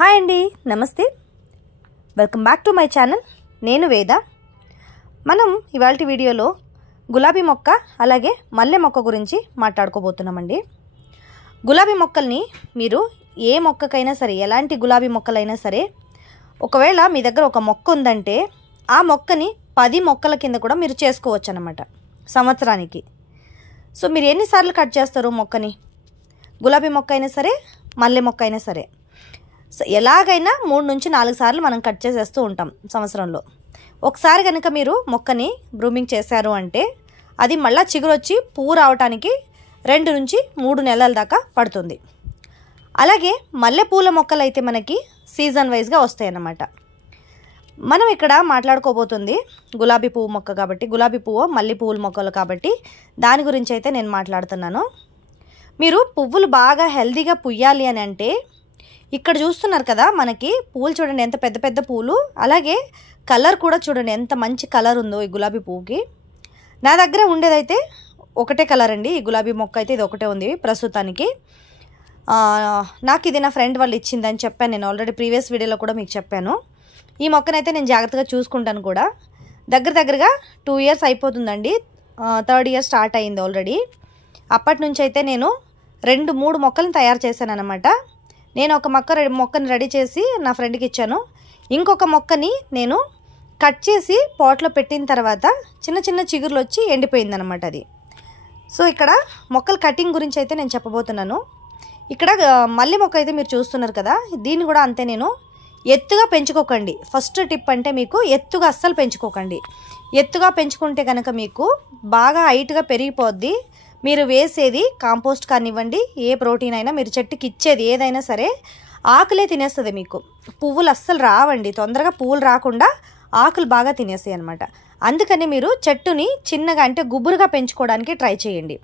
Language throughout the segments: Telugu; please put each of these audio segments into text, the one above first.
హాయ్ అండి, నమస్తే. Welcome back to my channel. నేను వేద. మనం ఇవాల్టి వీడియోలో గులాబీ మొక్క అలాగే మల్లె మొక్క గురించి మాట్లాడుకోబోతున్నామండి. గులాబీ మొక్కల్ని మీరు ఏ మొక్కకైనా సరే, ఎలాంటి గులాబీ మొక్కలైనా సరే, ఒకవేళ మీ దగ్గర ఒక మొక్క ఉందంటే ఆ మొక్కని 10 మొక్కల కింద కూడా మీరు చేసుకోవచ్చు అన్నమాట సంవత్సరానికి. సో మీరు ఎన్నిసార్లు కట్ చేస్తారు మొక్కని? గులాబీ మొక్క అయినా సరే, మల్లె మొక్క అయినా సరే, సో ఎలాగైనా 3 నుంచి 4 సార్లు మనం కట్ చేసేస్తూ ఉంటాం సంవత్సరంలో. ఒకసారి కనుక మీరు మొక్కని బ్రూమింగ్ చేశారు అంటే అది మళ్ళీ చిగురొచ్చి పువ్వు రావడానికి 2 నుంచి 3 నెలల దాకా పడుతుంది. అలాగే మల్లెపూల మొక్కలు అయితే మనకి సీజన్ వైజ్గా వస్తాయి అన్నమాట. మనం ఇక్కడ మాట్లాడుకోబోతుంది గులాబీ పువ్వు మొక్క కాబట్టి, గులాబీ పువ్వు మల్లె పువ్వుల మొక్కలు కాబట్టి దాని గురించి అయితే నేను మాట్లాడుతున్నాను. మీరు పువ్వులు బాగా హెల్తీగా పుయ్యాలి అని అంటే ఇక్కడ చూస్తున్నారు కదా, మనకి పువ్వులు చూడండి ఎంత పెద్ద పెద్ద పువ్వులు, అలాగే కలర్ కూడా చూడండి ఎంత మంచి కలర్ ఉందో ఈ గులాబీ పువ్వుకి. నా దగ్గర ఉండేదైతే ఒకటే కలర్ అండి. ఈ గులాబీ మొక్క అయితే ఇది ఒకటే ఉంది ప్రస్తుతానికి. నాకు ఇది నా ఫ్రెండ్ వాళ్ళు ఇచ్చిందని చెప్పాను, నేను ఆల్రెడీ ప్రీవియస్ వీడియోలో కూడా మీకు చెప్పాను. ఈ మొక్కనైతే నేను జాగ్రత్తగా చూసుకుంటాను కూడా. దగ్గరగా 2 ఇయర్స్ అయిపోతుందండి. 3rd ఇయర్ స్టార్ట్ అయింది ఆల్రెడీ. అప్పటి నుంచి అయితే నేను 2-3 మొక్కలను తయారు చేశాను అనమాట. నేను ఒక మొక్కని రెడీ చేసి నా ఫ్రెండ్కి ఇచ్చాను. ఇంకొక మొక్కని నేను కట్ చేసి పాట్లో పెట్టిన తర్వాత చిన్న చిన్న చిగుర్లు వచ్చి ఎండిపోయిందనమాట అది. సో ఇక్కడ మొక్కల కటింగ్ గురించి అయితే నేను చెప్పబోతున్నాను. ఇక్కడ మల్లె మొక్క అయితే మీరు చూస్తున్నారు కదా, దీన్ని కూడా అంతే. నేను ఎత్తుగా పెంచుకోకండి. ఫస్ట్ టిప్ అంటే మీకు ఎత్తుగా అస్సలు పెంచుకోకండి. ఎత్తుగా పెంచుకుంటే కనుక మీకు బాగా హైట్గా పెరిగిపోద్ది. మీరు వేసేది కాంపోస్ట్ కానివ్వండి, ఏ ప్రోటీన్ అయినా, మీరు చెట్టుకి ఇచ్చేది ఏదైనా సరే ఆకులే తినేస్తుంది మీకు. పువ్వులు అస్సలు రావండి, తొందరగా పువ్వులు రాకుండా ఆకులు బాగా తినేస్తాయి అనమాట. అందుకని మీరు చెట్టుని చిన్నగా అంటే గుబురుగా పెంచుకోవడానికి ట్రై చేయండి.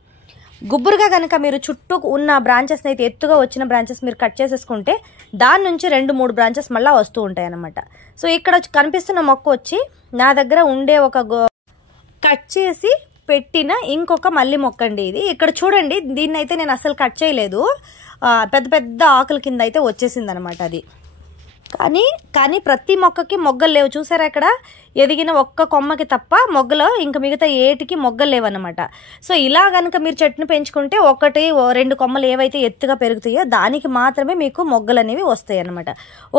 గుబురుగా కనుక మీరు చుట్టూ ఉన్న బ్రాంచెస్ని అయితే, ఎత్తుగా వచ్చిన బ్రాంచెస్ మీరు కట్ చేసేసుకుంటే దాని నుంచి 2-3 బ్రాంచెస్ మళ్ళీ వస్తూ ఉంటాయి అన్నమాట. సో ఇక్కడ కనిపిస్తున్న మొక్క వచ్చి నా దగ్గర ఉండే ఒక కట్ చేసి పెట్టిన ఇంకొక మల్లె మొక్క అండి ఇది. ఇక్కడ చూడండి, దీన్ని అయితే నేను అసలు కట్ చేయలేదు. పెద్ద పెద్ద ఆకుల కింద అయితే వచ్చేసింది అనమాట అది. కానీ ప్రతి మొక్కకి మొగ్గలు లేవు. చూసారా, ఇక్కడ ఎదిగిన ఒక్క కొమ్మకి తప్ప మొగ్గలు ఇంకా మిగతా ఏటికి మొగ్గలు లేవన్నమాట. సో ఇలా కనుక మీరు చెట్టును పెంచుకుంటే 1-2 కొమ్మలు ఏవైతే ఎత్తుగా పెరుగుతాయో దానికి మాత్రమే మీకు మొగ్గలు అనేవి వస్తాయి అన్నమాట.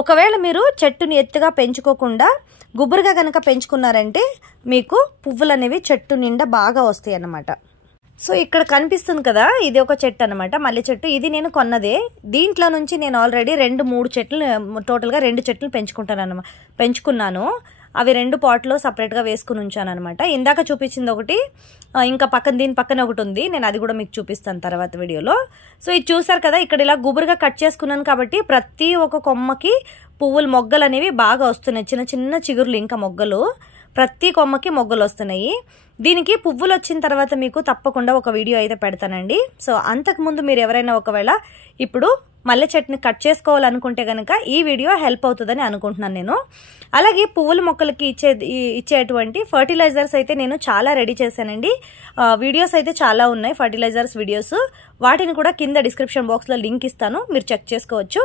ఒకవేళ మీరు చెట్టుని ఎత్తుగా పెంచుకోకుండా గుబురుగా కనుక పెంచుకున్నారంటే మీకు పువ్వులు అనేవి చెట్టు నిండా బాగా వస్తాయి అన్నమాట. సో ఇక్కడ కనిపిస్తుంది కదా, ఇది ఒక చెట్టు అనమాట, మల్లె చెట్టు. ఇది నేను కొన్నదే. దీంట్లో నుంచి నేను ఆల్రెడీ 2-3 చెట్లు, టోటల్గా 2 చెట్లు పెంచుకున్నాను. అవి 2 పాట్లో సపరేట్గా వేసుకుని ఉంచాను అనమాట. ఇందాక చూపించింది ఒకటి, ఇంకా దీని పక్కన ఒకటి ఉంది. నేను అది కూడా మీకు చూపిస్తాను తర్వాత వీడియోలో. సో ఇది చూసారు కదా, ఇక్కడ ఇలా గుబురుగా కట్ చేసుకున్నాను కాబట్టి ప్రతి ఒక్క కొమ్మకి పువ్వులు, మొగ్గలు అనేవి బాగా వస్తున్నాయి. చిన్న చిన్న చిగురులు, ఇంకా మొగ్గలు ప్రతి కొమ్మకి మొగ్గలు వస్తున్నాయి. దీనికి పువ్వులు వచ్చిన తర్వాత మీకు తప్పకుండా ఒక వీడియో అయితే పెడతానండి. సో అంతకుముందు మీరు ఎవరైనా ఒకవేళ ఇప్పుడు మల్లె చెట్టుని కట్ చేసుకోవాలనుకుంటే కనుక ఈ వీడియో హెల్ప్ అవుతుందని అనుకుంటున్నాను నేను. అలాగే పువ్వుల మొక్కలకి ఇచ్చేటువంటి ఫర్టిలైజర్స్ అయితే నేను చాలా రెడీ చేశానండి. వీడియోస్ అయితే చాలా ఉన్నాయి, ఫర్టిలైజర్స్ వీడియోస్. వాటిని కూడా కింద డిస్క్రిప్షన్ బాక్స్లో లింక్ ఇస్తాను, మీరు చెక్ చేసుకోవచ్చు.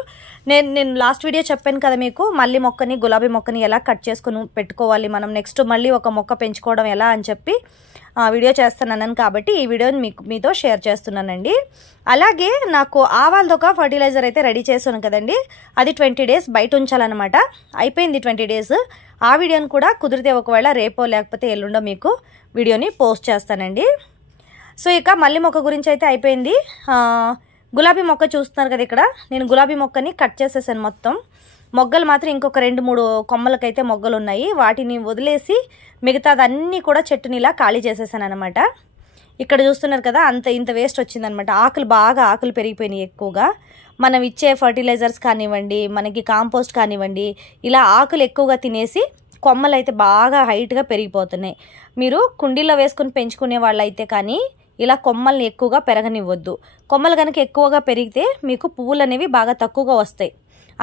నేను లాస్ట్ వీడియో చెప్పాను కదా మీకు, మల్లె మొక్కని గులాబీ మొక్కని ఎలా కట్ చేసుకుని పెట్టుకోవాలి, మనం నెక్స్ట్ మళ్ళీ ఒక మొక్క పెంచుకోవడం ఎలా అని చెప్పి వీడియో చేస్తున్నాను కాబట్టి ఈ వీడియోని మీతో షేర్ చేస్తున్నానండి. అలాగే నాకు ఆవాలది ఒక ఫర్టిలైజర్ అయితే రెడీ చేశాను కదండి, అది 20 డేస్ బయట ఉంచాలన్నమాట. అయిపోయింది 20 డేస్. ఆ వీడియోని కూడా కుదిరితే ఒకవేళ రేపో లేకపోతే ఎల్లుండో మీకు వీడియోని పోస్ట్ చేస్తానండి. సో ఇక మల్లె మొక్క గురించి అయితే అయిపోయింది. గులాబీ మొక్క చూస్తున్నారు కదా, ఇక్కడ నేను గులాబీ మొక్కని కట్ చేసేసాను మొత్తం. మొగ్గలు మాత్రం ఇంకొక 2-3 కొమ్మలకైతే మొగ్గలు ఉన్నాయి. వాటిని వదిలేసి మిగతాదన్నీ కూడా చెట్టుని ఇలా ఖాళీ చేసేసాను అనమాట. ఇక్కడ చూస్తున్నారు కదా, ఇంత వేస్ట్ వచ్చిందనమాట. ఆకులు పెరిగిపోయినాయి ఎక్కువగా. మనం ఇచ్చే ఫర్టిలైజర్స్ కానివ్వండి, మనకి కాంపోస్ట్ కానివ్వండి, ఇలా ఆకులు ఎక్కువగా తినేసి కొమ్మలు అయితే బాగా హైట్గా పెరిగిపోతున్నాయి. మీరు కుండీలో వేసుకుని పెంచుకునే వాళ్ళు అయితే కానీ ఇలా కొమ్మల్ని ఎక్కువగా పెరగనివ్వద్దు. కొమ్మలు కనుక ఎక్కువగా పెరిగితే మీకు పువ్వులు అనేవి బాగా తక్కువగా వస్తాయి.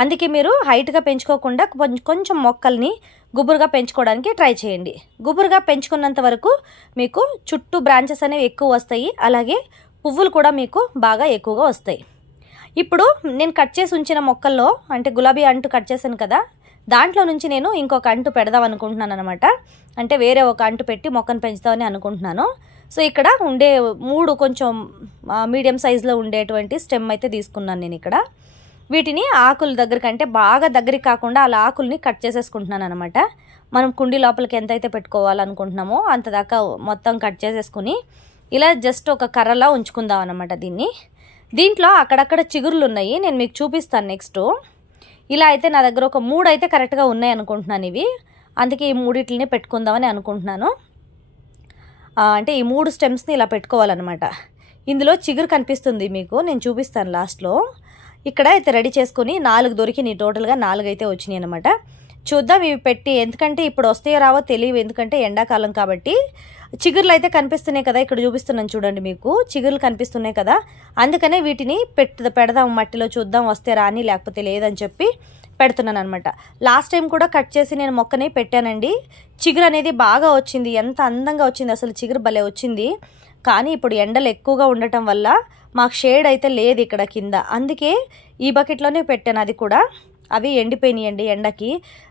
అందుకే మీరు హైట్గా పెంచుకోకుండా కొంచెం మొక్కల్ని గుబురుగా పెంచుకోవడానికి ట్రై చేయండి. గుబురుగా పెంచుకున్నంత వరకు మీకు చుట్టూ బ్రాంచెస్ అనేవి ఎక్కువ వస్తాయి, అలాగే పువ్వులు కూడా మీకు బాగా ఎక్కువగా వస్తాయి. ఇప్పుడు నేను కట్ చేసి ఉంచిన మొక్కల్లో అంటే గులాబీ అంటు కట్ చేశాను కదా, దాంట్లో నుంచి నేను ఇంకొక అంటు పెడదాం అనుకుంటున్నాను అనమాట. అంటే వేరే ఒక అంటు పెట్టి మొక్కను పెంచుదామని అనుకుంటున్నాను. సో ఇక్కడ ఉండే 3 కొంచెం మీడియం సైజులో ఉండేటువంటి స్టెమ్ అయితే తీసుకున్నాను నేను ఇక్కడ. వీటిని ఆకుల దగ్గర కంటే బాగా దగ్గరికి కాకుండా అలా ఆకుల్ని కట్ చేసేసుకుంటున్నాను అనమాట. మనం కుండీ లోపలికి ఎంతైతే పెట్టుకోవాలనుకుంటున్నామో అంత దాకా మొత్తం కట్ చేసేసుకుని ఇలా జస్ట్ ఒక కర్రలా ఉంచుకుందాం అనమాట దీంట్లో అక్కడక్కడ చిగురులు ఉన్నాయి, నేను మీకు చూపిస్తాను నెక్స్ట్. ఇలా అయితే నా దగ్గర ఒక 3 అయితే కరెక్ట్గా ఉన్నాయి అనుకుంటున్నాను ఇవి. అందుకే ఈ 3 పెట్టుకుందామని అనుకుంటున్నాను. అంటే ఈ 3 స్టెమ్స్ని ఇలా పెట్టుకోవాలన్నమాట. ఇందులో చిగురు కనిపిస్తుంది మీకు, నేను చూపిస్తాను లాస్ట్లో. ఇక్కడ అయితే రెడీ చేసుకొని 4 దొరికినాయి, టోటల్గా 4 అయితే వచ్చినాయి అనమాట. చూద్దాం ఇవి పెట్టి, ఎందుకంటే ఇప్పుడు వస్తాయో రావో తెలియవు, ఎందుకంటే ఎండాకాలం కాబట్టి. చిగుర్లు అయితే కనిపిస్తున్నాయి కదా, ఇక్కడ చూపిస్తున్నాను చూడండి మీకు, చిగుర్లు కనిపిస్తున్నాయి కదా, అందుకనే వీటిని పెడదాం మట్టిలో, చూద్దాం వస్తే రాని లేకపోతే లేదని చెప్పి పెడుతున్నాను అనమాట. లాస్ట్ టైం కూడా కట్ చేసి నేను మొక్కని పెట్టానండి. చిగురు అనేది బాగా వచ్చింది, ఎంత అందంగా వచ్చింది అసలు, చిగురు భలే వచ్చింది. కానీ ఇప్పుడు ఎండలు ఎక్కువగా ఉండటం వల్ల మాకు షేడ్ అయితే లేదు ఇక్కడ కింద, అందుకే ఈ బకెట్లోనే పెట్టాను. అది కూడా అవి ఎండిపోయినాయండి ఎండకి.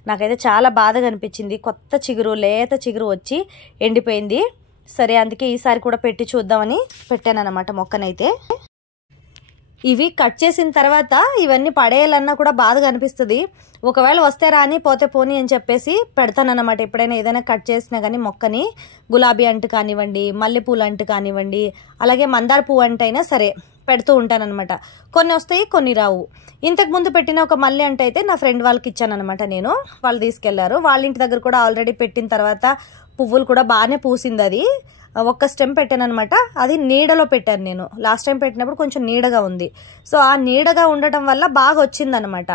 నాకైతే చాలా బాధగా అనిపించింది, కొత్త చిగురు లేత చిగురు వచ్చి ఎండిపోయింది. సరే అందుకే ఈసారి కూడా పెట్టి చూద్దామని పెట్టాను అనమాట మొక్కనైతే. ఇవి కట్ చేసిన తర్వాత ఇవన్నీ పడేయాలన్నా కూడా బాధగా అనిపిస్తుంది. ఒకవేళ వస్తే రాని పోతే పోని అని చెప్పేసి పెడతానన్నమాట. ఎప్పుడైనా ఏదైనా కట్ చేసినా కానీ మొక్కని, గులాబీ అంటు కానివ్వండి, మల్లెపూలు అంటు కానివ్వండి, అలాగే మందార పువ్వు అంటైనా సరే పెడుతూ ఉంటానన్నమాట. కొన్ని వస్తాయి, కొన్ని రావు. ఇంతకుముందు పెట్టిన ఒక మల్లె అంట అయితే నా ఫ్రెండ్ వాళ్ళకి ఇచ్చానమాట నేను, వాళ్ళు తీసుకెళ్లారు. వాళ్ళ ఇంటి దగ్గర కూడా ఆల్రెడీ పెట్టిన తర్వాత పువ్వులు కూడా బాగానే పూసింది. అది ఒక్క స్టెమ్ పెట్టాను అనమాట. అది నీడలో పెట్టాను నేను, లాస్ట్ టైం పెట్టినప్పుడు కొంచెం నీడగా ఉంది. సో ఆ నీడగా ఉండటం వల్ల బాగా వచ్చిందనమాట.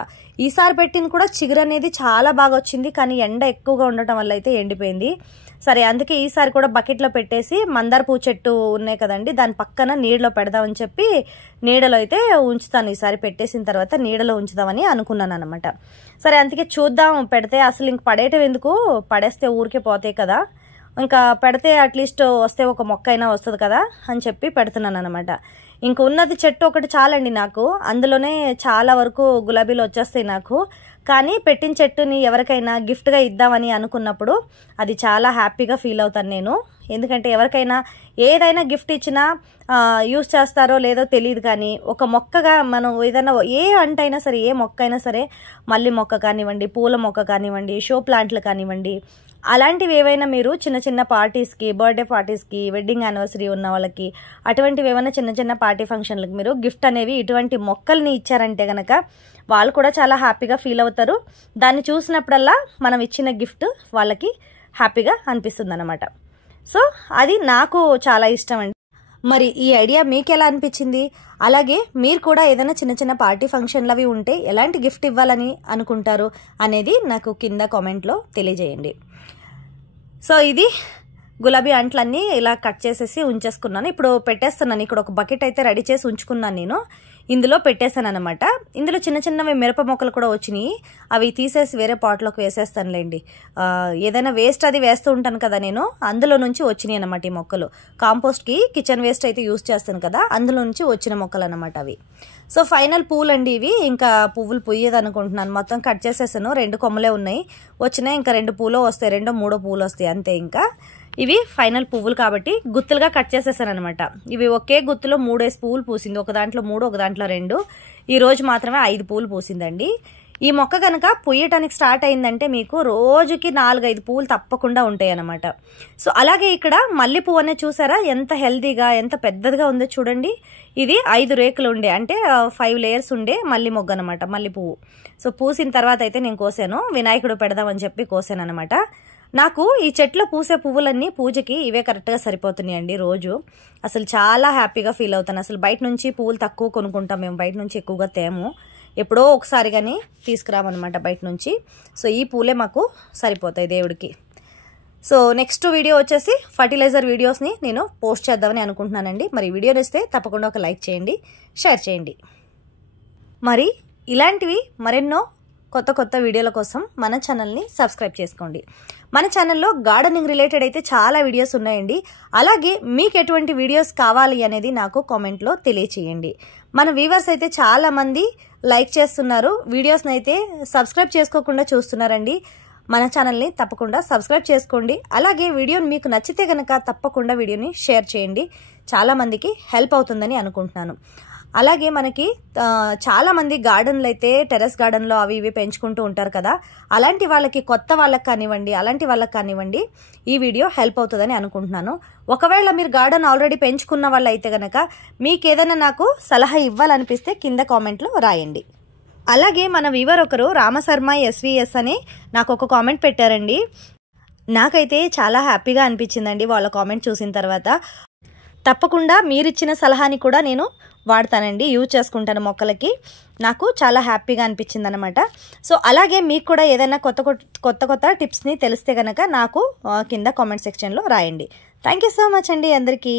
ఈసారి పెట్టింది కూడా చిగురు అనేది చాలా బాగా వచ్చింది, కానీ ఎండ ఎక్కువగా ఉండటం వల్ల అయితే ఎండిపోయింది. సరే అందుకే ఈసారి కూడా బకెట్లో పెట్టేసి, మందార పువ్వు చెట్టు ఉన్నాయి కదండి, దాని పక్కన నీడలో పెడదామని చెప్పి నీడలో అయితే ఉంచుతాను. ఈసారి పెట్టేసిన తర్వాత నీడలో ఉంచుదామని అనుకున్నాను అనమాట. సరే అందుకే చూద్దాం పెడితే, అసలు ఇంక పడేయటం ఎందుకు, పడేస్తే ఊరికే పోతాయి కదా, ఇంకా పెడితే అట్లీస్ట్ వస్తే ఒక మొక్క అయినా వస్తుంది కదా అని చెప్పి పెడుతున్నాను అనమాట. ఇంక ఉన్నది చెట్టు ఒకటి చాలండి నాకు, అందులోనే చాలా వరకు గులాబీలు వచ్చేస్తాయి నాకు. కానీ పెట్టిన చెట్టుని ఎవరికైనా గిఫ్ట్గా ఇద్దామని అనుకున్నప్పుడు అది చాలా హ్యాపీగా ఫీల్ అవుతాను నేను. ఎందుకంటే ఎవరికైనా ఏదైనా గిఫ్ట్ ఇచ్చినా యూస్ చేస్తారో లేదో తెలియదు, కానీ ఒక మొక్కగా మనం ఏదైనా ఏ అంటైనా సరే, ఏ మొక్క అయినా సరే, మల్లి మొక్క కానివ్వండి, పూల మొక్క కానివ్వండి, షో ప్లాంట్లు కానివ్వండి, అలాంటివి ఏవైనా మీరు చిన్న చిన్న పార్టీస్కి, బర్త్డే పార్టీస్కి, వెడ్డింగ్ యానివర్సరీ ఉన్న వాళ్ళకి, అటువంటివి ఏమైనా చిన్న చిన్న పార్టీ ఫంక్షన్లకు మీరు గిఫ్ట్ అనేవి ఇటువంటి మొక్కల్ని ఇచ్చారంటే కనుక వాళ్ళు కూడా చాలా హ్యాపీగా ఫీల్ అవుతారు. దాన్ని చూసినప్పుడల్లా మనం ఇచ్చిన గిఫ్ట్ వాళ్ళకి హ్యాపీగా అనిపిస్తుంది అన్నమాట. సో అది నాకు చాలా ఇష్టం అండి. మరి ఈ ఐడియా మీకు ఎలా అనిపించింది? అలాగే మీరు కూడా ఏదైనా చిన్న చిన్న పార్టీ ఫంక్షన్లు అవి ఉంటే ఎలాంటి గిఫ్ట్ ఇవ్వాలని అనుకుంటారు అనేది నాకు కింద కామెంట్లో తెలియజేయండి. సో ఇది గులాబీ అంట్లన్నీ ఇలా కట్ చేసేసి ఉంచేసుకున్నాను. ఇప్పుడు పెట్టేస్తున్నాను. ఇక్కడ ఒక బకెట్ అయితే రెడీ చేసి ఉంచుకున్నాను నేను, ఇందులో పెట్టేశాను అనమాట. ఇందులో చిన్న చిన్నవి మిరప మొక్కలు కూడా వచ్చినాయి, అవి తీసేసి వేరే పాట్లోకి వేసేస్తానులేండి. ఏదైనా వేస్ట్ అది వేస్తూ ఉంటాను కదా నేను, అందులో నుంచి వచ్చినాయి అనమాట ఈ మొక్కలు. కాంపోస్ట్కి కిచెన్ వేస్ట్ అయితే యూస్ చేస్తాను కదా, అందులో నుంచి వచ్చిన మొక్కలు అనమాట అవి. సో ఫైనల్ పూలు అండి ఇవి. ఇంకా పువ్వులు పూయేది అనుకుంటున్నాను. మొత్తం కట్ చేసేసాను, 2 కొమ్మలే ఉన్నాయి, వచ్చినాయి ఇంకా 2 పూలు వస్తాయి, 2-3 పూలు వస్తాయి అంతే. ఇంకా ఇవి ఫైనల్ పువ్వులు కాబట్టి గుత్తులుగా కట్ చేసేసాను అనమాట. ఇవి ఒకే గుత్తులో 3 పువ్వులు పూసింది, ఒక దాంట్లో 3, ఒక దాంట్లో 2. ఈ రోజు మాత్రమే 5 పూలు పూసిందండి. ఈ మొక్క కనుక పూయటానికి స్టార్ట్ అయిందంటే మీకు రోజుకి 4-5 పువ్వులు తప్పకుండా ఉంటాయి అన్నమాట. సో అలాగే ఇక్కడ మల్లె పువ్వు అనేది చూసారా ఎంత హెల్తీగా, ఎంత పెద్దదిగా ఉందో చూడండి. ఇది 5 రేకులు ఉండే, అంటే 5 లేయర్స్ ఉండే మల్లె మొగ్గ అనమాట, మల్లె పువ్వు. సో పూసిన తర్వాత అయితే నేను కోసాను, వినాయకుడు పెడదామని చెప్పి కోసాను అనమాట. నాకు ఈ చెట్లో పూసే పువ్వులన్నీ పూజకి ఇవే కరెక్ట్గా సరిపోతున్నాయండి రోజు. అసలు చాలా హ్యాపీగా ఫీల్ అవుతాను. అసలు బయట నుంచి పువ్వులు తక్కువ కొనుక్కుంటాం మేము, బయట నుంచి ఎక్కువగా తేము, ఎప్పుడో ఒకసారి కానీ తీసుకురామన్నమాట బయట నుంచి. సో ఈ పూలే మాకు సరిపోతాయి దేవుడికి. సో నెక్స్ట్ వీడియో వచ్చేసి ఫర్టిలైజర్ వీడియోస్ని నేను పోస్ట్ చేద్దామని అనుకుంటున్నానండి. మరి వీడియో నచ్చితే తప్పకుండా ఒక లైక్ చేయండి, షేర్ చేయండి. మరి ఇలాంటివి మరెన్నో కొత్త వీడియోల కోసం మన ఛానల్ని సబ్స్క్రైబ్ చేసుకోండి. మన ఛానల్లో గార్డెనింగ్ రిలేటెడ్ అయితే చాలా వీడియోస్ ఉన్నాయండి. అలాగే మీకు ఎటువంటి వీడియోస్ కావాలి అనేది నాకు కామెంట్లో తెలియచేయండి. మన వ్యూవర్స్ అయితే చాలామంది లైక్ చేస్తున్నారు, వీడియోస్ని అయితే సబ్స్క్రైబ్ చేసుకోకుండా చూస్తున్నారండి. మన ఛానల్ని తప్పకుండా సబ్స్క్రైబ్ చేసుకోండి. అలాగే వీడియోని మీకు నచ్చితే కనుక తప్పకుండా వీడియోని షేర్ చేయండి. చాలామందికి హెల్ప్ అవుతుందని అనుకుంటున్నాను. అలాగే మనకి చాలామంది గార్డెన్లు అయితే టెర్రస్ గార్డెన్లో అవి ఇవి పెంచుకుంటూ ఉంటారు కదా, అలాంటి వాళ్ళకి కొత్త వాళ్ళకి కానివ్వండి ఈ వీడియో హెల్ప్ అవుతుందని అనుకుంటున్నాను. ఒకవేళ మీరు గార్డెన్ ఆల్రెడీ పెంచుకున్న వాళ్ళు అయితే కనుక మీకు ఏదైనా నాకు సలహా ఇవ్వాలనిపిస్తే కింద కామెంట్లో రాయండి. అలాగే మన వ్యూవర్ ఒకరు రామశర్మ ఎస్విఎస్ అని నాకు ఒక కామెంట్ పెట్టారండి. నాకైతే చాలా హ్యాపీగా అనిపించిందండి వాళ్ళ కామెంట్ చూసిన తర్వాత. తప్పకుండా మీరిచ్చిన సలహాని కూడా నేను వాడతానండి, యూజ్ చేసుకుంటాను మొక్కలకి. నాకు చాలా హ్యాపీగా అనిపించింది అనమాట. సో అలాగే మీకు కూడా ఏదైనా కొత్త టిప్స్ని తెలిస్తే కనుక నాకు కింద కామెంట్ సెక్షన్లో రాయండి. థ్యాంక్ యూ సో మచ్ అండి అందరికీ.